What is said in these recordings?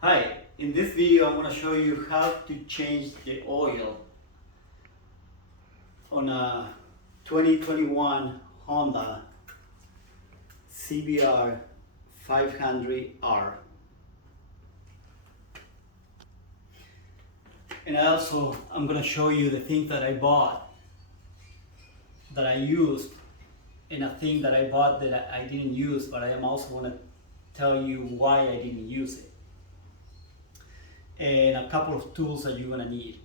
Hi, in this video I'm going to show you how to change the oil on a 2021 Honda CBR500R. And I'm going to show you the things that I bought, that I used, and a thing that I bought that I didn't use, but I am also going to tell you why I didn't use it. And a couple of tools that you're gonna need.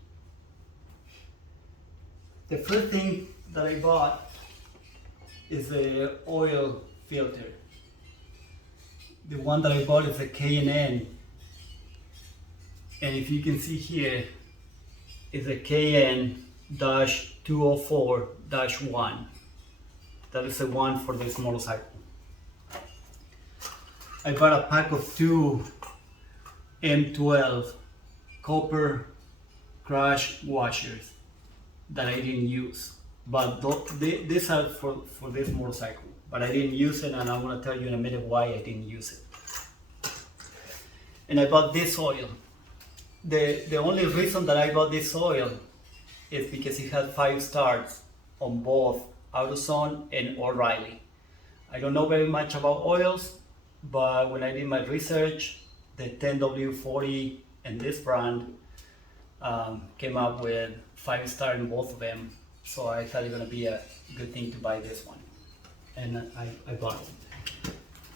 The first thing that I bought is the oil filter. The one that I bought is a K&N, and if you can see here, is a KN-204-1. That is the one for this motorcycle. I bought a pack of 2 M12 copper crash washers that I didn't use, but these are for this motorcycle, but I didn't use it, and I'm going to tell you in a minute why I didn't use it. And I bought this oil. The only reason that I bought this oil is because it had 5 stars on both AutoZone and O'Reilly. I don't know very much about oils, but when I did my research, the 10W40 and this brand came up with 5 stars in both of them, so I thought it was going to be a good thing to buy this one, and I bought it.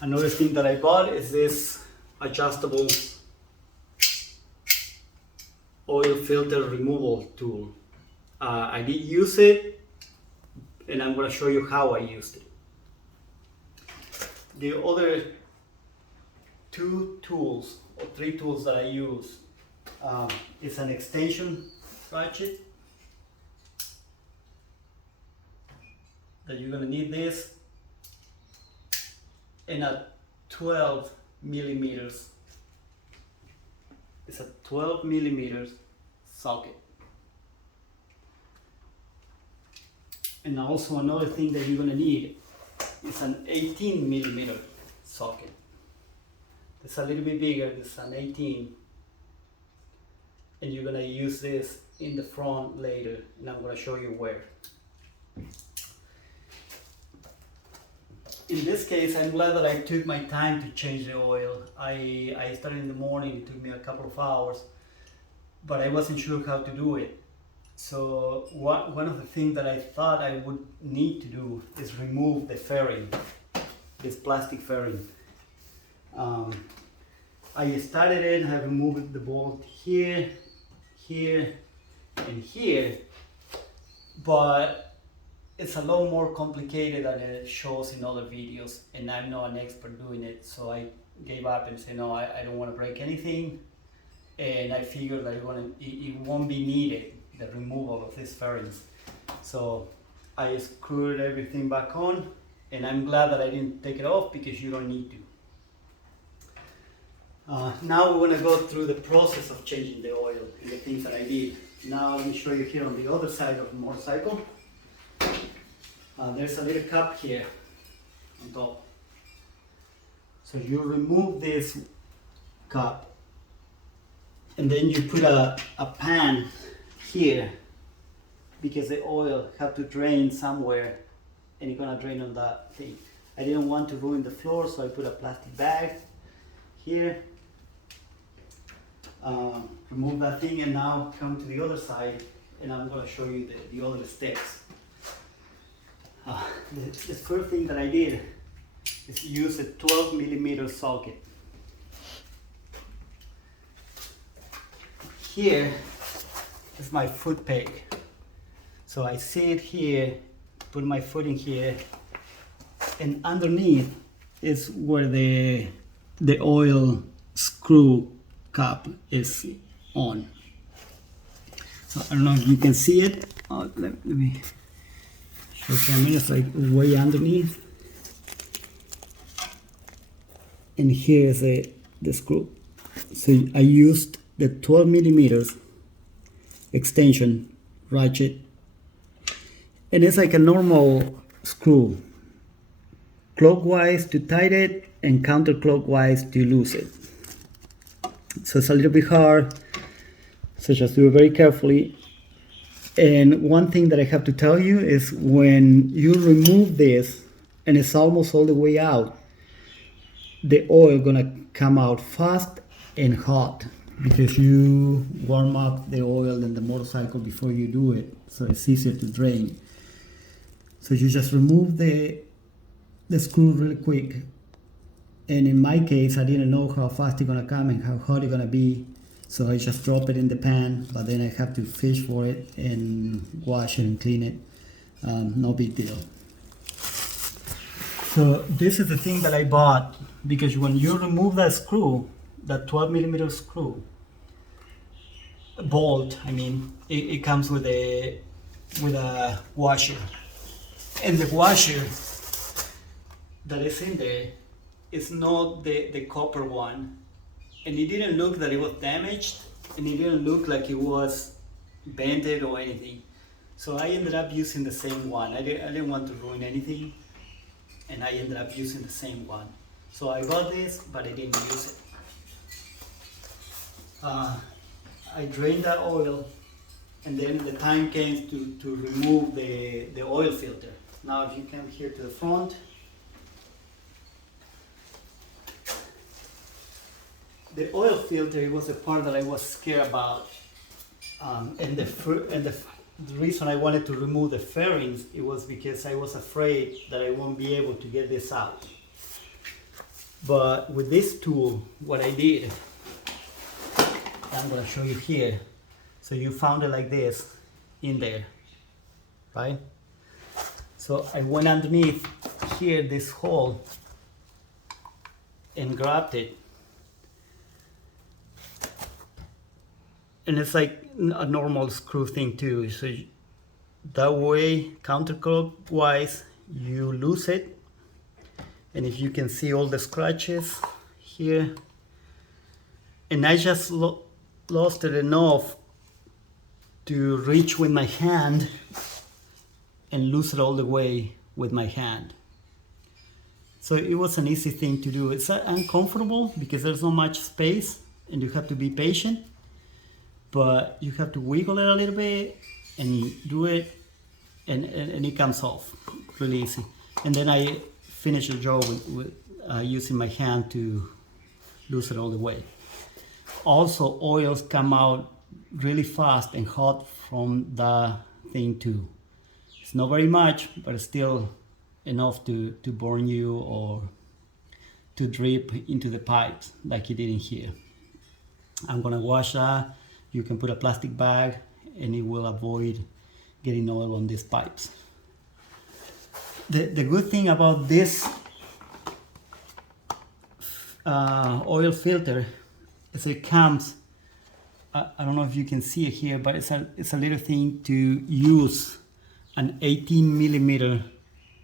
Another thing that I bought is this adjustable oil filter removal tool. I did use it, and I'm going to show you how I used it. The other 2 tools or 3 tools that I use is an extension ratchet, that you're going to need this, and a 12 millimeters. It's a 12 millimeters socket. And also another thing that you're going to need is an 18 millimeter socket. It's a little bit bigger, this is an 18, and you're gonna use this in the front later, and I'm gonna show you where. In this case, I'm glad that I took my time to change the oil. I started in the morning, it took me a couple of hours, but I wasn't sure how to do it. So one of the things that I thought I would need to do is remove the fairing, this plastic fairing. I started it, I removed the bolt here, here, and here, but it's a lot more complicated than it shows in other videos, and I'm not an expert doing it, so I gave up and said, no, I don't want to break anything, and I figured that it won't be needed, the removal of these fairings. So I screwed everything back on, and I'm glad that I didn't take it off, because you don't need to. Now we're going to go through the process of changing the oil and the things that I did. Now let me show you here on the other side of the motorcycle. There's a little cup here on top. So you remove this cup, and then you put a pan here, because the oil have to drain somewhere, and it's going to drain on that thing. I didn't want to ruin the floor, so I put a plastic bag here. Remove that thing, and now come to the other side, and I'm going to show you the other steps. The first thing that I did is use a 12 millimeter socket. Here is my foot peg. So I sit here, put my foot in here, and underneath is where the oil screw cap is on. So I don't know if you can see it. Let me show you. It's like way underneath, and here is the screw. So I used the 12 millimeters extension ratchet, and it's like a normal screw, clockwise to tighten it and counterclockwise to loose it. So it's a little bit hard, so just do it very carefully. And one thing that I have to tell you is when you remove this and it's almost all the way out, the oil gonna come out fast and hot because you warm up the oil in the motorcycle before you do it, so it's easier to drain. So you just remove the screw really quick. And in my case, I didn't know how fast it's gonna come and how hot it's gonna be, so I just drop it in the pan, but then I have to fish for it and wash it and clean it. No big deal. So this is the thing that I bought, because when you remove that screw, that 12mm screw, bolt, I mean, it comes with a washer. And the washer that is in there is not the copper one. And it didn't look that it was damaged, and it didn't look like it was bended or anything. So I ended up using the same one. I didn't want to ruin anything, and I ended up using the same one. So I bought this, but I didn't use it. I drained that oil, and then the time came to remove the oil filter. Now if you come here to the front, the oil filter, it was the part that I was scared about, and the reason I wanted to remove the fairings, it was because I was afraid that I won't be able to get this out. But with this tool, what I did, I'm going to show you here. So you found it like this in there, right? So I went underneath here, this hole, and grabbed it. And it's like a normal screw thing too. So that way, counterclockwise, you lose it. And if you can see all the scratches here. And I just lost it enough to reach with my hand and lose it all the way with my hand. So it was an easy thing to do. It's uncomfortable because there's not much space and you have to be patient. But you have to wiggle it a little bit and do it, and it comes off really easy. And then I finish the job with using my hand to lose it all the way. Also, oils come out really fast and hot from the thing too. It's not very much, but it's still enough to burn you or to drip into the pipes like it did in here. I'm gonna wash that. You can put a plastic bag and it will avoid getting oil on these pipes. The good thing about this oil filter is it comes, I don't know if you can see it here, but it's a little thing to use an 18mm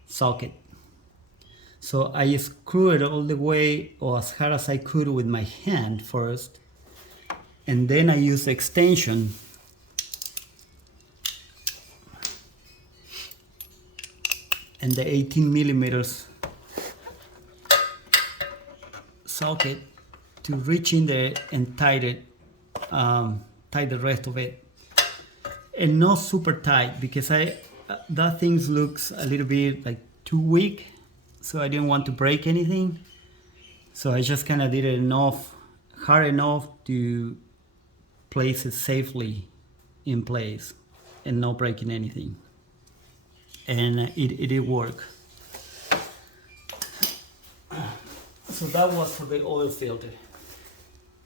socket. So I screw it all the way, or as hard as I could with my hand first. And then I use the extension and the 18mm socket to reach in there and tie the rest of it. And not super tight, because that thing looks a little bit like too weak, so I didn't want to break anything. So I just kind of did it hard enough to place it safely in place and not breaking anything. And it did work. So that was for the oil filter.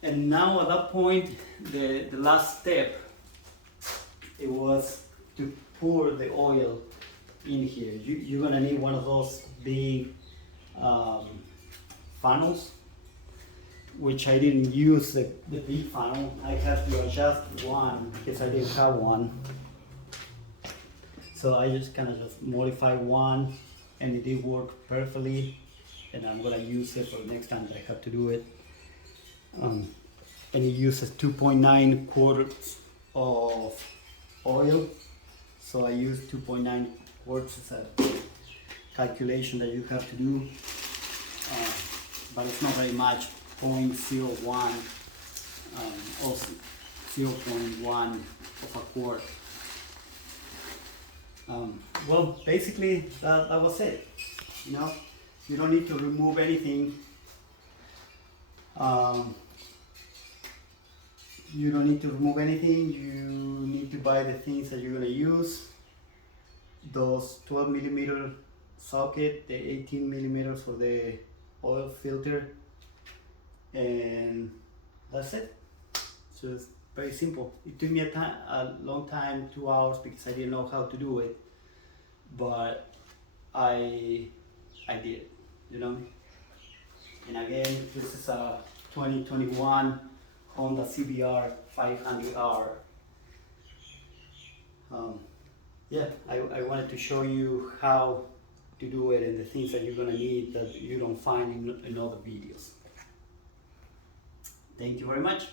And now at that point, the last step, it was to pour the oil in here. You're gonna need one of those big funnels, which I didn't use the big funnel. I had to adjust one because I didn't have one. So I just kind of just modified one, and it did work perfectly. And I'm gonna use it for the next time that I have to do it. And it uses 2.9 quarts of oil. So I use 2.9 quarts as a calculation that you have to do. But it's not very much. 0.01 also 0.1 of a quart. Well, basically that was it. You know, you don't need to remove anything. You don't need to remove anything. You need to buy the things that you're gonna use. Those 12 millimeter socket, the 18 millimeters for the oil filter, and that's it. So it's very simple. It took me a long time, 2 hours, because I didn't know how to do it, but I did, you know. And again, this is a 2021 Honda CBR500R. Yeah, I wanted to show you how to do it and the things that you're gonna need that you don't find in other videos. Thank you very much.